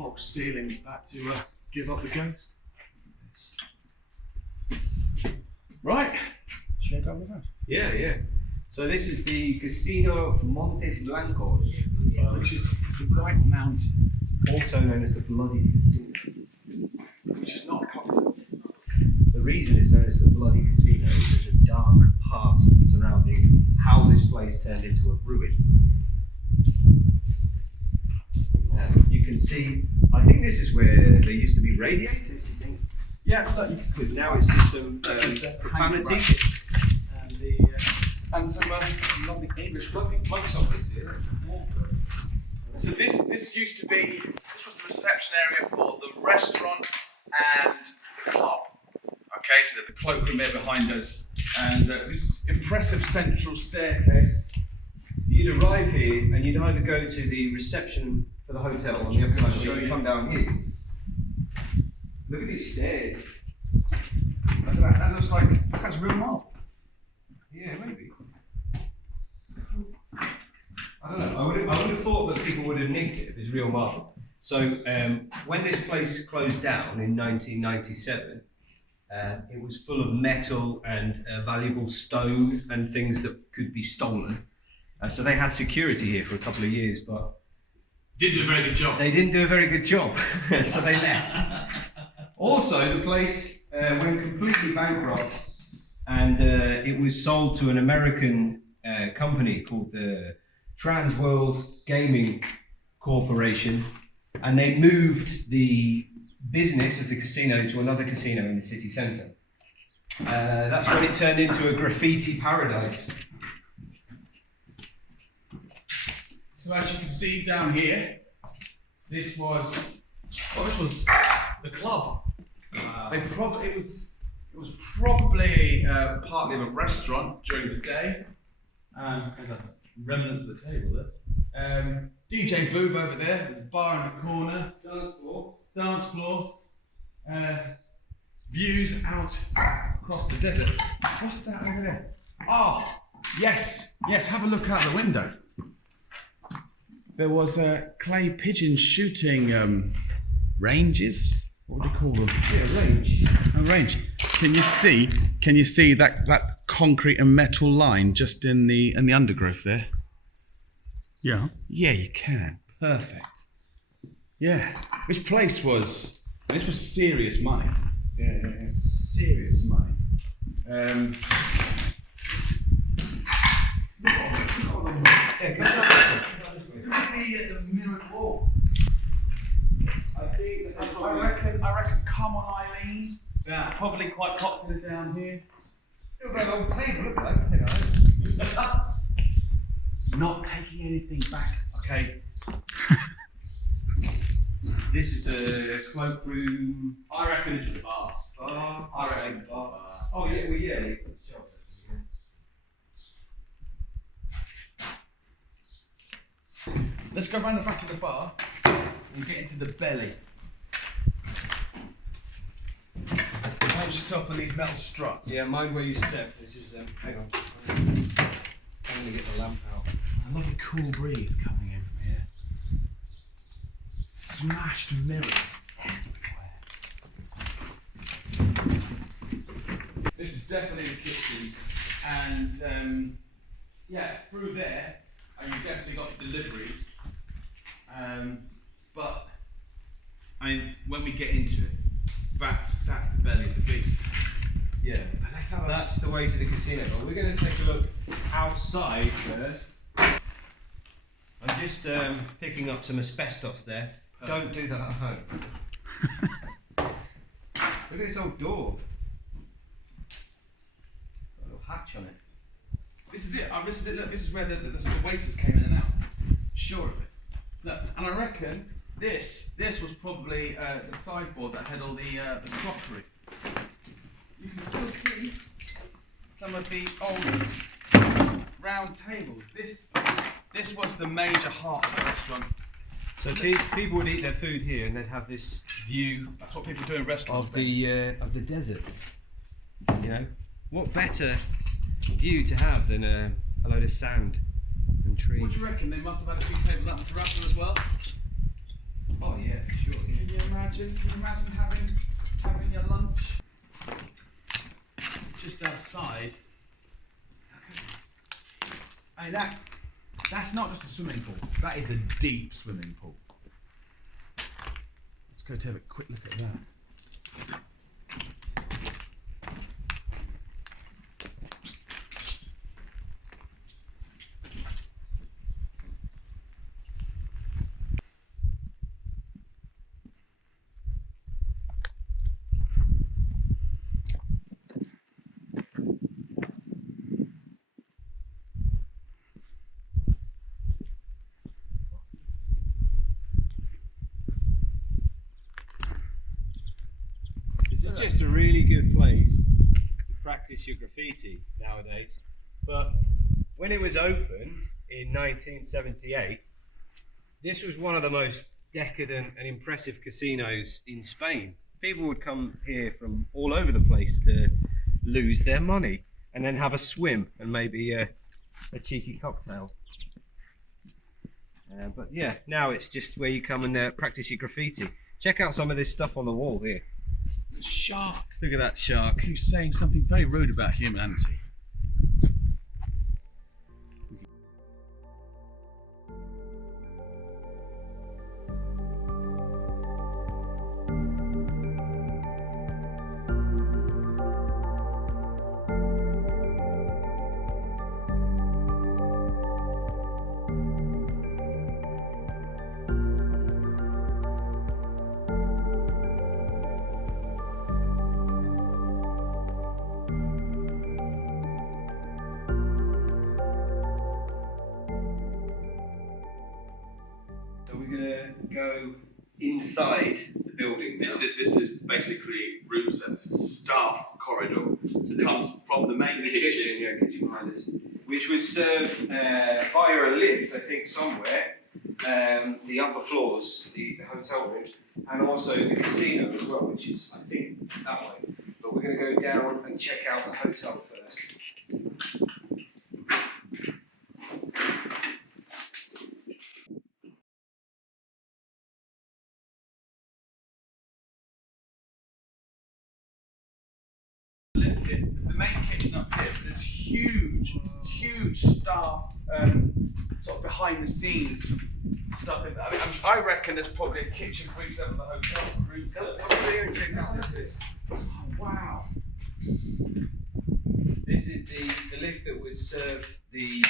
false ceilings back to give up the ghost. Right, should I go with that? Yeah, yeah. So this is the Casino Montesblancos, Which is the White Mountain, also known as the Bloody Casino. which is not common. The reason it's known as the Bloody Casino is there's a dark past surrounding how this place turned into a ruin. You can see, I think this is where there used to be radiators, you think? Yeah, look, you can see Now it's just some profanity. And some lovely English cloaks office here. Yeah. So this used to be, this was the reception area for the restaurant and club. Okay, so there's the cloakroom there behind us, and this impressive central staircase. You'd arrive here and you'd either go to the reception for the hotel on the other side, or you come down here. Look at these stairs. Look at that, that looks like, that's real marble. Yeah, maybe. I don't know. I would have thought that people would have nicked it if it's real marble. So when this place closed down in 1997, it was full of metal and valuable stone and things that could be stolen. So they had security here for a couple of years, but Didn't do a very good job. they didn't do a very good job, so they left. Also, the place went completely bankrupt, and it was sold to an American company called the Trans World Gaming Corporation, and they moved the business of the casino to another casino in the city centre. That's when it turned into a graffiti paradise. So as you can see down here, this was the club. It was probably partly of a restaurant during the day. There's a remnant of the table there. DJ booth over there, there's a bar in the corner. Dance floor. Views out across the desert. What's that over there? Oh, yes, have a look out the window. There was a clay pigeon shooting ranges. What would you call them? Yeah, range. A range. Can you see that concrete and metal line just in the undergrowth there? Yeah. Yeah, you can. Perfect. Yeah. This was serious money. Yeah. Serious money. The mirrored wall. I reckon Come On Eileen. Yeah. Probably quite popular down here. Still got an old table, look at that. Not taking anything back. Okay. This is the cloakroom. I reckon it's the bar. I reckon bar. Oh yeah, well yeah. You've got the shelves, actually, yeah. Let's go around the back of the bar and get into the belly. Hold yourself on these metal struts. Yeah, mind where you step. This is hang on. I'm gonna get the lamp out. A lovely cool breeze coming in from here. Smashed mirrors everywhere. This is definitely the kitchens, and yeah, through there, you definitely got deliveries. But I mean, when we get into it, that's the belly of the beast. Yeah, that's the way to the casino. But we're going to take a look outside first. I'm just picking up some asbestos there. Don't do that at home. Look at this old door. Got a little hatch on it. This is it. This is it. Look, this is where the waiters came in and out. Sure of it. Look, and I reckon this was probably the sideboard that had all the crockery. You can still see some of the old round tables. This was the major heart of the restaurant. So people would eat their food here, and they'd have this view. That's what people do in restaurants. Of the deserts. You know, what better view to have than a load of sand and trees? What do you reckon? They must have had a few tables up in Toronto as well. Oh yeah, for sure. imagine? Can you imagine having your lunch just outside? Look at this. I mean, that's not just a swimming pool. That is a deep swimming pool. Let's go to have a quick look at that. This is just a really good place to practice your graffiti nowadays. But when it was opened in 1978, this was one of the most decadent and impressive casinos in Spain. People would come here from all over the place to lose their money and then have a swim and maybe a cheeky cocktail. But yeah, now it's just where you come and practice your graffiti. Check out some of this stuff on the wall here. Shark. Look at that shark. Who's saying something very rude about humanity? So we're gonna go inside the building now. This is basically rooms and staff corridor that comes from the main kitchen. Kitchen behind us, which would serve via a lift, I think, somewhere, the upper floors, the hotel rooms, and also the casino as well, which is, I think, that way. But we're going to go down and check out the hotel first. The main kitchen up here, there's huge staff, sort of behind the scenes stuff in there. I mean, I reckon there's probably a kitchen for each of the hotel rooms. Come here and check out this. Oh, wow. This is the lift that would serve the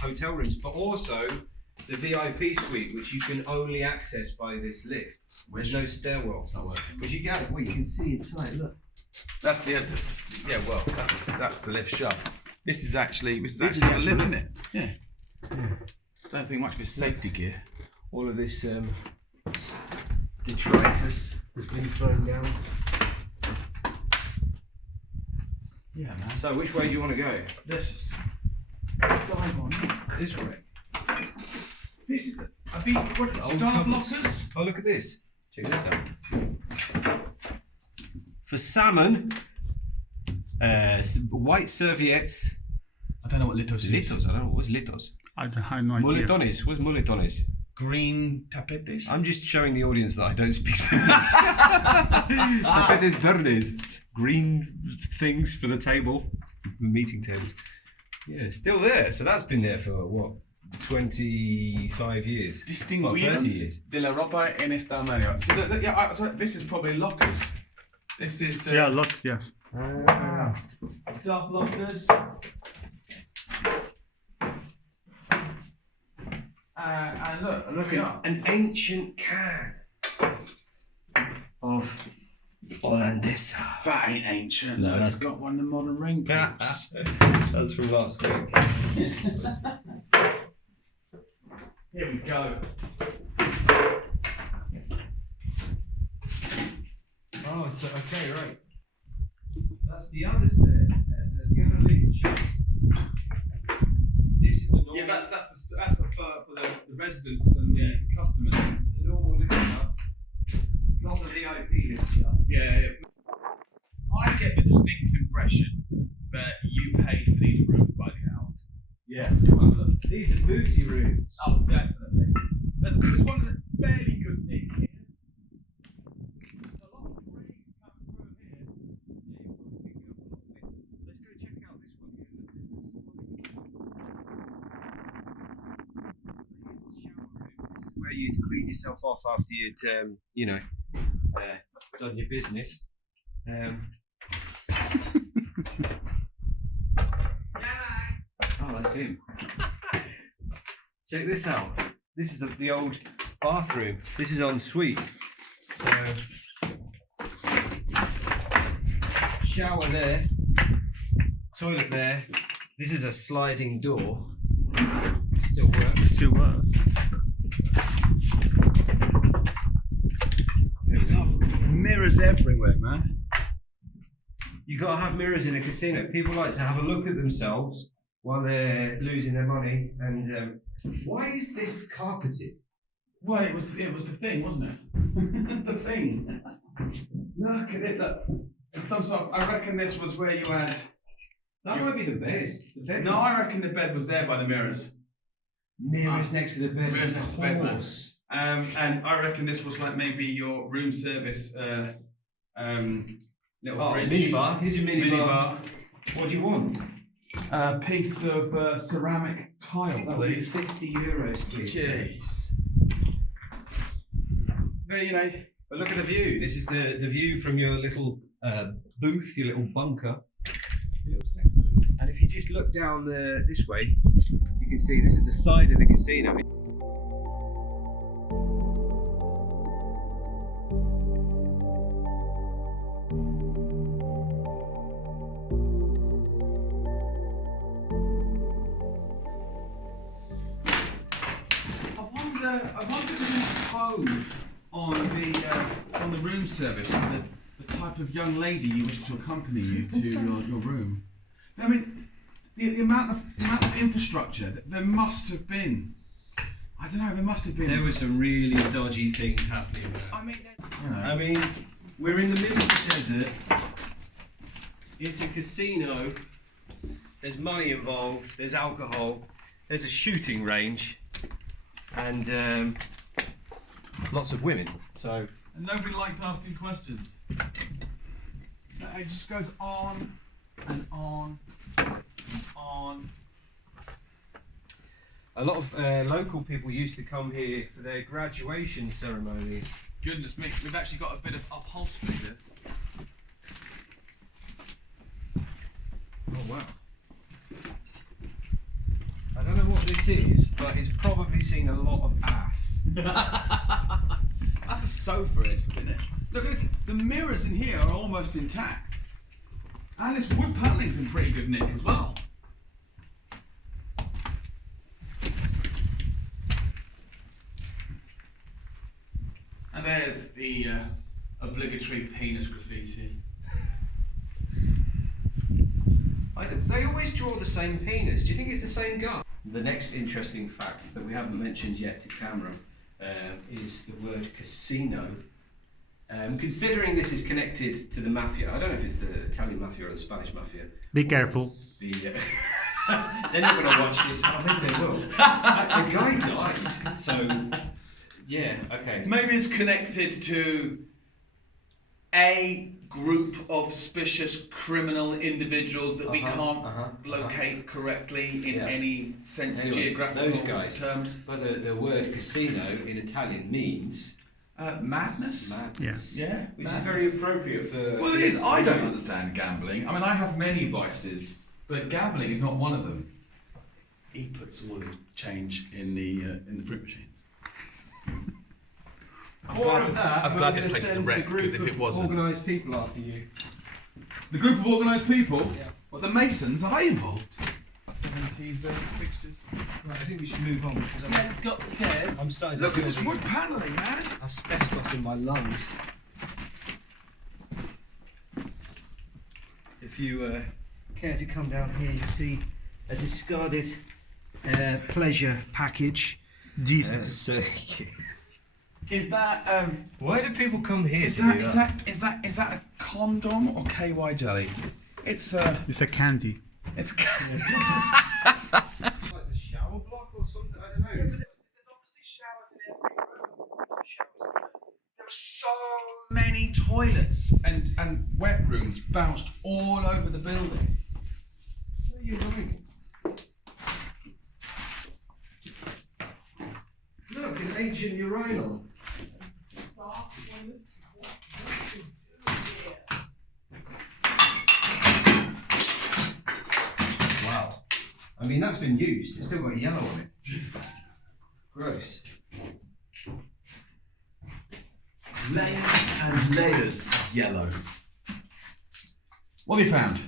hotel rooms, but also the VIP suite, which you can only access by this lift. There's no stairwell. It's not working. But you can see inside. Look. That's the that's the lift shaft. This is actually a lift, isn't it? Yeah. Don't think much of his safety gear. All of this detritus has been thrown down. Yeah, man. So which way do you want to go? Let's just dive on in. This way. This is staff lockers. Oh, look at this. Check this out. For salmon, white serviettes. I don't know what litos is. Litos, I don't know. What's litos? I have no idea. Muletones. What's muletones? Green tapetes. I'm just showing the audience that I don't speak Spanish. Tapetes verdes. Green things for the table. Meeting tables. Yeah, still there. So that's been there for what? 25 years. Distinguido 30 years. de la ropa en esta manera. So this is probably lockers. This is Yeah, look, yes. staff lockers. And look at an ancient can of Hollandaise. that ain't ancient. No. It's got one of the modern ring pipes. That's from last week. Here we go. Oh, so okay, right. That's the other stair, the other lift shaft. This is the normal. Yeah, that's for the residents and the customers. The normal lift shaft, not the VIP lift shaft. Yeah. I get the distinct impression that you paid for these rooms by the hour. Yeah. These are booty rooms. Oh, definitely. There's one fairly good thing here. yourself off after you'd, you know, done your business. Oh, that's him. Check this out. This is the old bathroom. This is en suite. So, shower there, toilet there. This is a sliding door. Still works. Still works. Mirrors everywhere, man. You got to have mirrors in a casino. People like to have a look at themselves while they're losing their money. And why is this carpeted? Well, it was the thing, wasn't it? The thing. Look at it. Look. It's some sort of, I reckon this was where you had. That might be the bed. No, I reckon the bed was there by the mirrors. Mirrors next to the bed. Mirrors next to the bed, man. Course. And I reckon this was like maybe your room service little fridge. Minibar. Here's your minibar. Minibar. What do you want? A piece of ceramic tile, That would be please. €50, please. Jeez. But, you know. But look at the view. This is the view from your little booth, your little bunker. Your little sex booth. And if you just look down this way, you can see this is the side of the casino. I wonder if you on the room service the type of young lady you wish to accompany you to your room. I mean, the amount of infrastructure there must have been. I don't know. There must have been. There were some really dodgy things happening there. I mean, we're in the middle of the desert. It's a casino. There's money involved. There's alcohol. There's a shooting range. And lots of women. So and nobody liked asking questions. It just goes on and on and on. a lot of local people used to come here for their graduation ceremonies. Goodness me, we've actually got a bit of upholstery here. Oh wow. I don't know what this is, but it's probably seen a lot of ass. That's a sofa, isn't it? Look at this. The mirrors in here are almost intact. And this wood panelling's in pretty good nick as well. And there's the obligatory penis graffiti. They always draw the same penis. Do you think it's the same guy? The next interesting fact that we haven't mentioned yet to camera is the word casino. Considering this is connected to the mafia, I don't know if it's the Italian mafia or the Spanish mafia. Be careful. They're not going to watch this. I think they will. The guy died, so yeah, okay. Maybe it's connected to a group of suspicious criminal individuals that we can't locate correctly in any sense of geographical those guys. terms. But the word casino in Italian means madness. Madness. Yeah, which madness. is very appropriate for. Well, it is. I don't understand gambling. I mean, I have many vices, but gambling is not one of them. He puts all his change in the fruit machines. I'm glad this place is a wreck, because if it wasn't, organised people after you. The group of organised people. Yeah. Well, the Masons are involved. 70s fixtures. Right, I think we should move on because Let's go upstairs. I'm starting Look to at this feel wood panelling, man. asbestos in my lungs. If you care to come down here, you'll see a discarded pleasure package. Jesus. Is that Why do people come here is to that do is that a condom or KY jelly? It's It's a candy. it's like the shower block or something? I don't know. Yeah, but there's obviously showers in every room. There are so many toilets and wet rooms bounced all over the building. What are you doing? Look, an ancient Asian urinal. Wow. I mean, that's been used. It's still got yellow on it. Gross. Layers and layers of yellow. What have you found?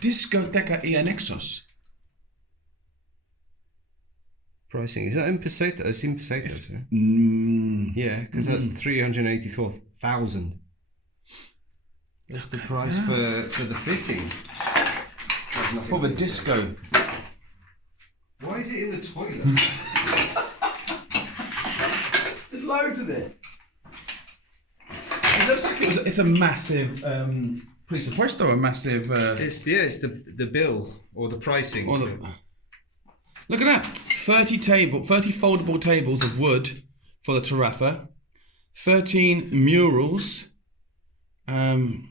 Discoteca y Anexos. Pricing. Is that in pesetas? It's in pesetas. Yeah, because that's 384,000. That's the price for the fitting. For the disco. Why is it in the toilet? There's loads of it. It looks like it's a massive presupuesto, a massive. It's the bill or the pricing. Look at that! 30 foldable tables of wood for the terraza. 13 murals. Bastidor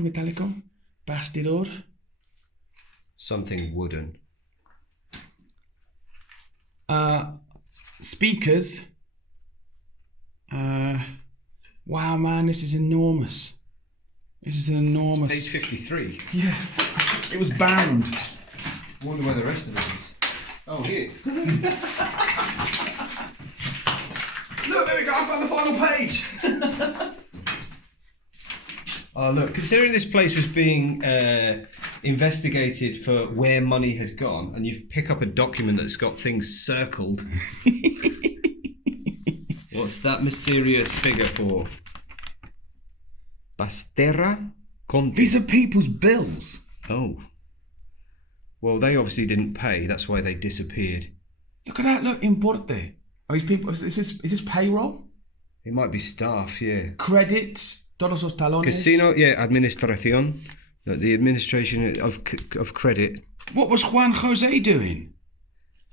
metálico. Bastidor. Something wooden. Speakers. Wow, man, this is enormous. This is an enormous. Page 53. Yeah, it was bound. I wonder where the rest of it is. Oh, here. Look, there we go. I found the final page. Oh, look. Considering this place was being investigated for where money had gone, and you pick up a document that's got things circled. What's that mysterious figure for? Basterra Conti. These are people's bills. Oh. Well, they obviously didn't pay. That's why they disappeared. Look at that. Look, importe. Are these people? Is this payroll? It might be staff, yeah. Credits. Todos los talones. Casino, yeah. Administración. The administration of credit. What was Juan Jose doing?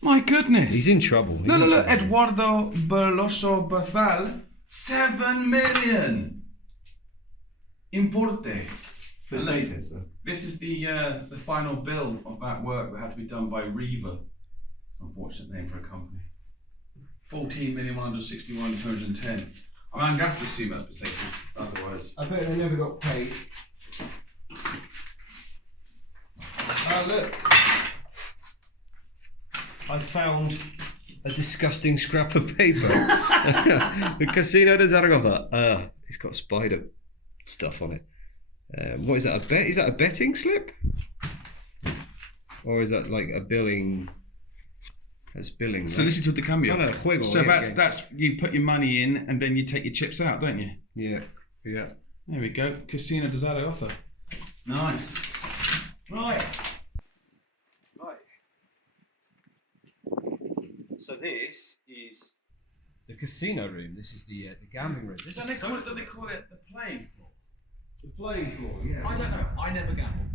My goodness. He's in trouble. Look. Eduardo Berloso Berthal. 7 million. Importe. Pesetas, though. This is the final bill of that work that had to be done by Riva. It's an unfortunate name for a company. 14,161,210. I mean, I'm going to have to assume that's pesetas, otherwise. I bet they never got paid. Oh, look. I found a disgusting scrap of paper. The Casino de Zaragoza. It's got spider stuff on it. What is that? A bet? Is that a betting slip? Or is that like a billing? That's billing. Right? Solicitud de cambio. No, juego, so yeah, that's you put your money in and then you take your chips out, don't you? Yeah. There we go. Casino de Zaragoza. Nice. Right. So this is the casino room. This is the gambling room. Do they call it the playing floor? The playing floor, yeah. I don't know. I never gamble.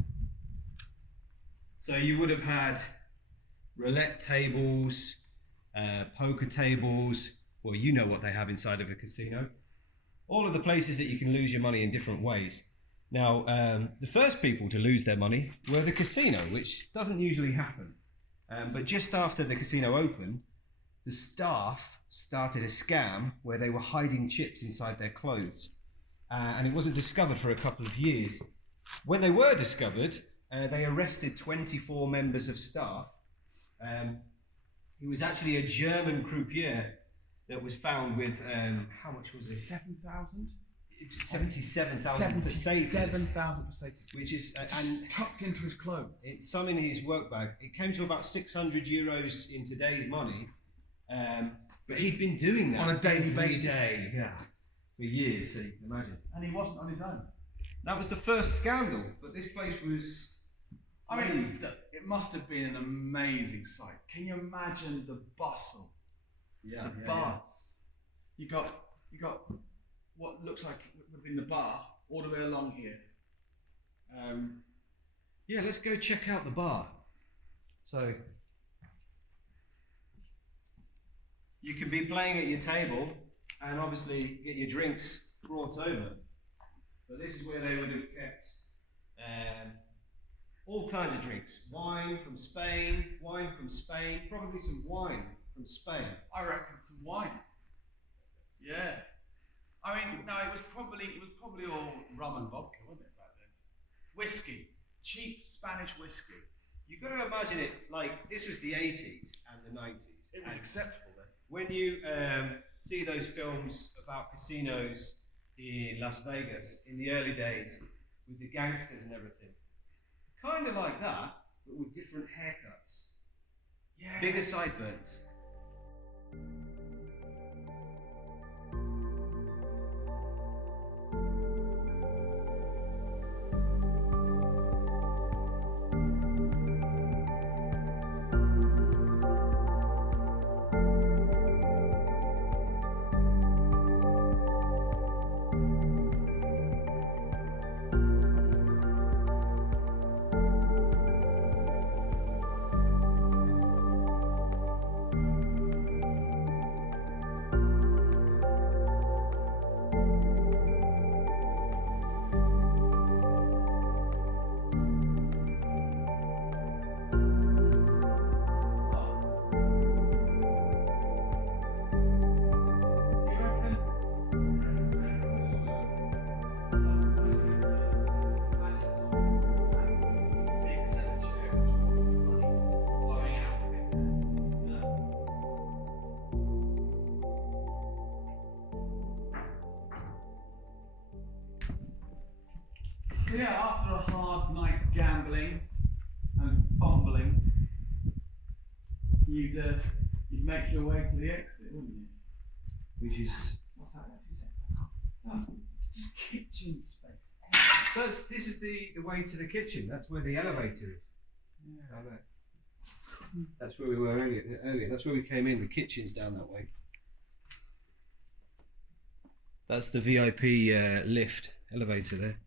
So you would have had roulette tables, poker tables. Well, you know what they have inside of a casino. All of the places that you can lose your money in different ways. Now, the first people to lose their money were the casino, which doesn't usually happen. But just after the casino opened, the staff started a scam where they were hiding chips inside their clothes. And it wasn't discovered for a couple of years. When they were discovered, they arrested 24 members of staff. It was actually a German croupier that was found with, how much was it? 7,000? 77,000 pesetas. 7,000 pesetas. Which is and tucked into his clothes. It's some in his work bag. It came to about 600 euros in today's money. But he'd been doing that on a daily every basis. Day, yeah, for years, so you can imagine. And he wasn't on his own. That was the first scandal, but this place was... I mean, it must have been an amazing sight. Can you imagine the bustle? Yeah, the buzz. You got what looks like it would have been the bar all the way along here. Yeah, let's go check out the bar. So you can be playing at your table and obviously get your drinks brought over. But this is where they would have kept all kinds of drinks. Wine from Spain, probably some wine from Spain. I reckon some wine. Yeah. I mean, no, it was probably all rum and vodka, wasn't it, back then? Whiskey, cheap Spanish whiskey. You've got to imagine it like this was the 80s and the 90s. It was acceptable then. When you see those films about casinos in Las Vegas in the early days with the gangsters and everything, kind of like that, but with different haircuts. Yeah. Bigger sideburns. So yeah, after a hard night's gambling and fumbling, you'd make your way to the exit, wouldn't you? Which is What's that? Oh, just kitchen space. so this is the way to the kitchen. That's where the elevator is. Yeah. Down there. That's where we were earlier. That's where we came in. The kitchen's down that way. That's the VIP lift elevator there.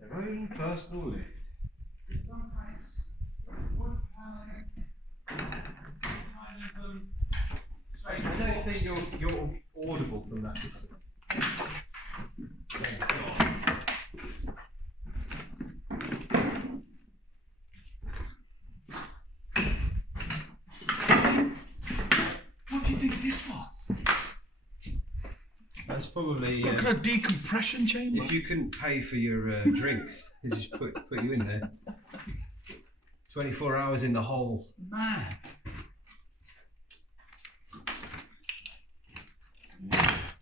Their own personal lift. There's some kind of wood paneling, some kind of strange. I don't think you're audible from that distance. What do you think this was? That's probably Some kind of decompression chamber. if you couldn't pay for your drinks, they just put you in there. 24 hours in the hole. Mad.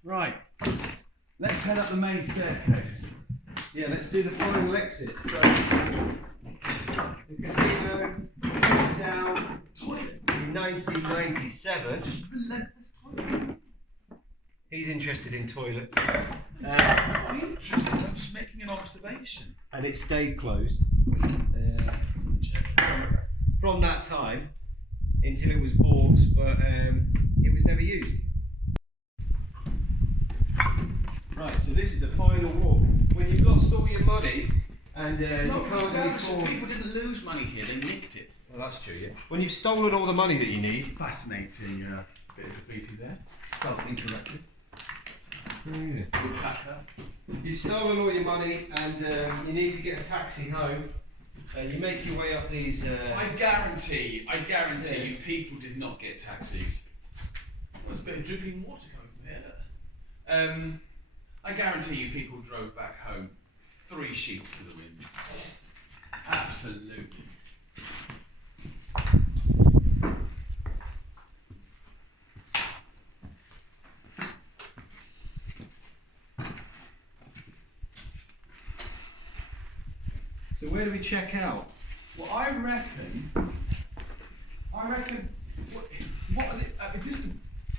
Right. Let's head up the main staircase. Yeah, let's do the final exit. So the casino was down in 1997. Relentless toilets. He's interested in toilets. I'm not interested, I'm just making an observation. And it stayed closed from that time until it was bought, but it was never used. Right, so this is the final walk. When you've lost all your money and you can't afford... People didn't lose money here, they nicked it. Well, that's true, yeah. When you've stolen all the money that you need... Fascinating bit of graffiti there. Spelled incorrectly. Oh, yeah. Woodpecker. You've stolen all your money and you need to get a taxi home. You make your way up these... I guarantee stairs. you people did not get taxis. There's a bit of dripping water coming from here. I guarantee you people drove back home 3 sheets to the wind. Absolutely. So where do we check out? Well, I reckon. What are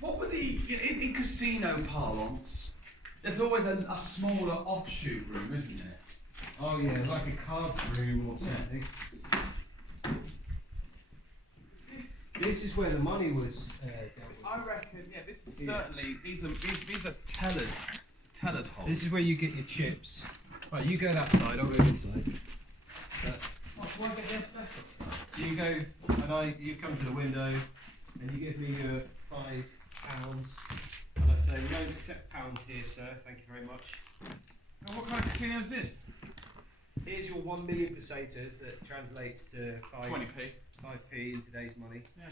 what were the in casino parlance? There's always a smaller offshoot room, isn't there? Oh yeah, like a cards room or something. This is where the money was dealt with. I reckon. Yeah, this is certainly these are tellers' holes. This is where you get your chips. Right, you go that side, I'll go this side. Why get the asbestos? You go, and you come to the window, and you give me your £5, and I say, we don't accept pounds here, sir, thank you very much. Now, what kind of casino is this? Here's your 1 million pesetas that translates to 20p. 5p in today's money. Yeah.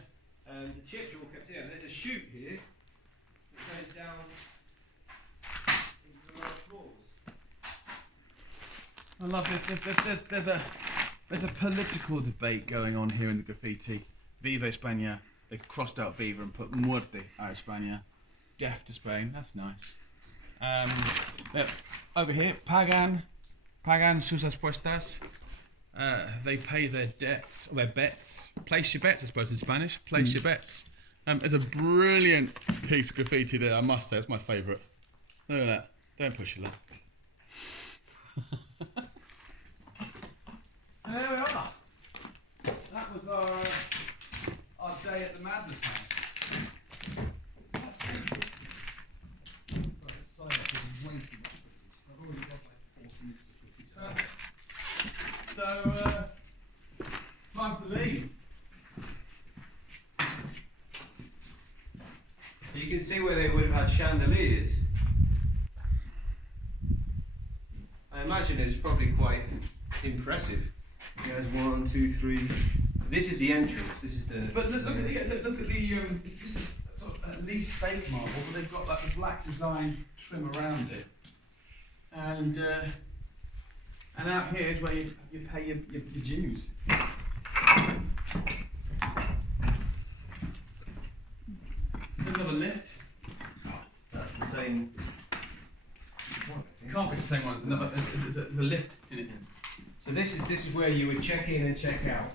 The chips are all kept here. There's a chute here that goes down into the lower floors. I love this. There's a political debate going on here in the graffiti. Viva España. They've crossed out Viva and put Muerte a España. Death to Spain. That's nice. Yeah, over here, pagan sus apuestas. They pay their debts, or their bets. Place your bets, I suppose in Spanish. Place your bets. There's a brilliant piece of graffiti there, I must say. It's my favourite. Look at that. Don't push your luck. And there we are. That was our day at the Madness House. So, time to leave. You can see where they would have had chandeliers. I imagine it's probably quite impressive. There's 1, 2, 3. This is the entrance. This is the. But look at the this is sort of at least fake marble, but they've got like the black design trim around it, and out here is where you pay your dues. Another lift. That's the same. It can't be the same one. There's a lift in it. So this is where you would check in and check out.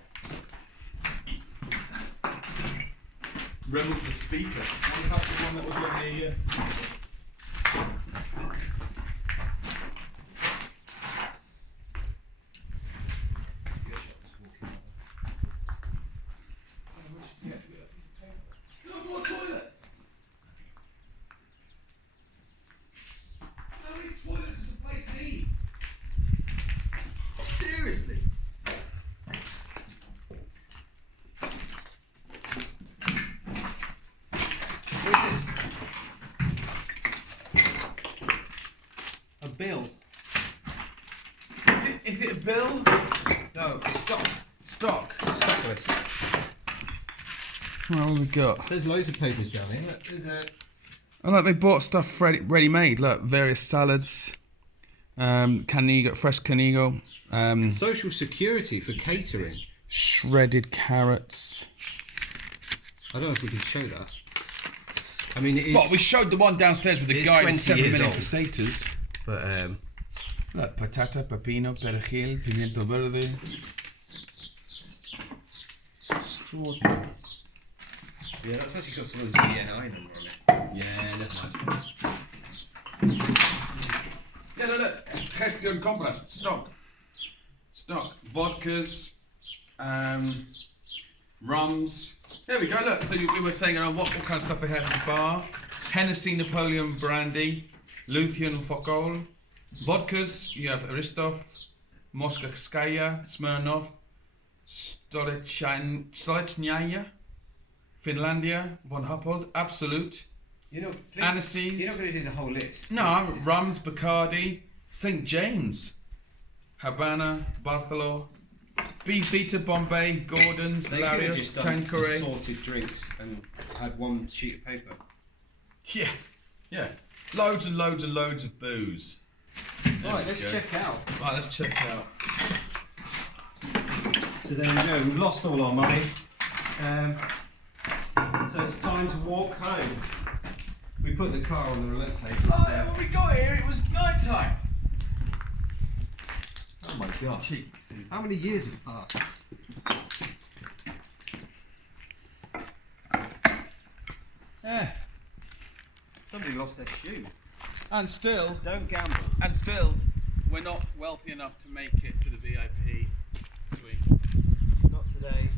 Rebel to the speaker. That's the one that was on the. No more toilets. How many toilets does the place need? Seriously. A bill. Is it a bill? No, stock. Stock. Stock list. What have we got? There's loads of papers down here. Look, there's a. Oh, look, they bought stuff ready-made. Look, various salads, canigo, fresh canigo, Social security for catering. shredded carrots. I don't know if we can show that. I mean, it is. Well, we showed the one downstairs with the It's guy 20 with 7 years million old. pesetas. But Look, patata, pepino, perejil, pimiento verde. Extraordinary. yeah, that's actually got someone's DNI number on it. Yeah, never mind. Yeah, look. Gestión compras. Stock. Vodkas, rums. There we go, look. So we were saying what kind of stuff they had at the bar. Hennessy, Napoleon Brandy, Luthien Focol. Vodkas, you have Aristov, Moskowskaya, Smirnov, Stolichnaya, Finlandia, Von Huppold, Absolute, You know, Anisees. You're not going to do the whole list. No, Rums, Bacardi, St. James, Havana, Bartholo, Beta, Bombay, Gordon's, They could have Larios, just done Tanqueray. assorted drinks and had one sheet of paper. Yeah. Loads and loads and loads of booze. There Right, we let's go. check out. Right, let's check out. So there we go, we've lost all our money. So it's time to walk home. We put the car on the roulette table. Oh, yeah, when we got here, it was night time. Oh my gosh. How many years have passed? Yeah. Somebody lost their shoe. And still, Don't gamble. we're not wealthy enough to make it to the VIP suite. Not today.